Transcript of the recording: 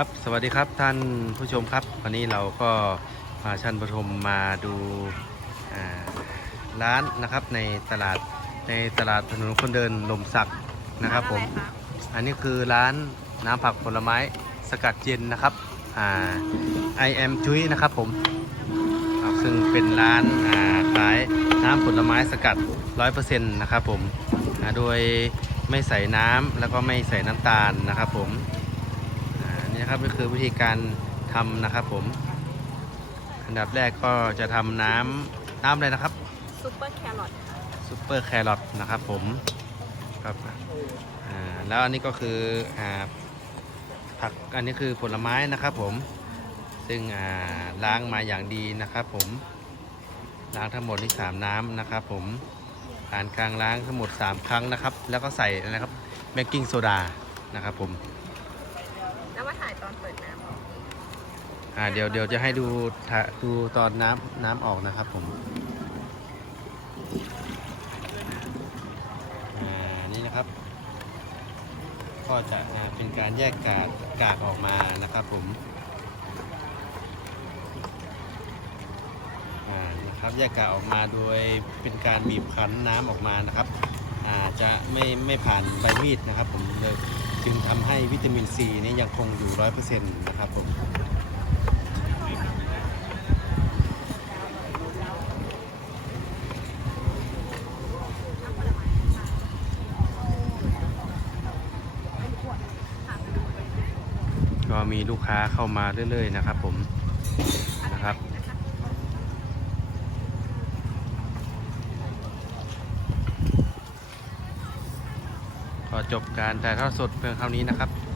ครับ สวัสดีครับท่านผู้ชมครับ วันนี้เราก็พาท่านผู้ชมมาดูอ่าร้านนะครับในตลาดในตลาดถนนคนเดินลมสักนะครับผมอะไรคะอันนี้คือร้านน้ำผักผลไม้สกัดเย็นนะครับอ่า I am จุ้ยนะครับผมครับซึ่งเป็นร้านอ่าขายน้ำผลไม้สกัด 100%นะครับผมอ่าโดยไม่ใส่น้ำแล้วก็ไม่ใส่น้ำตาลนะครับผมอ่า นี่นะครับก็คือวิธีการทำนะครับผม อันดับแรกก็จะทำน้ำน้ำอะไรนะครับซุปเปอร์แครอทค่ะซูเปอร์แครอทนะครับผมครับอ่าแล้วอันนี้ก็คืออ่าผักอันนี้คือผลไม้นะครับผม ซึ่งอ่าล้างมาอย่างดีนะครับผมล้างทั้งหมดนี่สามน้ำนะครับผมผ่านกลางล้างทั้งหมด 3 ครั้งนะครับ แล้วก็ใส่นะครับเบกกิ้งโซดานะครับผม แล้วมาถ่ายต อนเปิดน้อ่าเดี๋ยวเดี๋ยวจะให้ดูถ่าดูตอนน้ำน้ำออกนะครับผมอ่านี่นะครับ ก็จะอ่าเป็นการแยกกากกากออกมานะครับผมอ่านะครับแยกกากออกมาโดยเป็นการบีบคั้นน้ำออกมานะครับอ่าจะไม่ไม่ผ่านใบมีดนะครับผมเลย จึงทำให้วิตามินซีนี่ยังคงอยู่ร้อยเปอร์เซ็นต์นะครับผมก็มีลูกค้าเข้ามาเรื่อยๆนะครับผมนะครับ ก็จบการถ่ายทอดสดเพียงเท่านี้นะครับ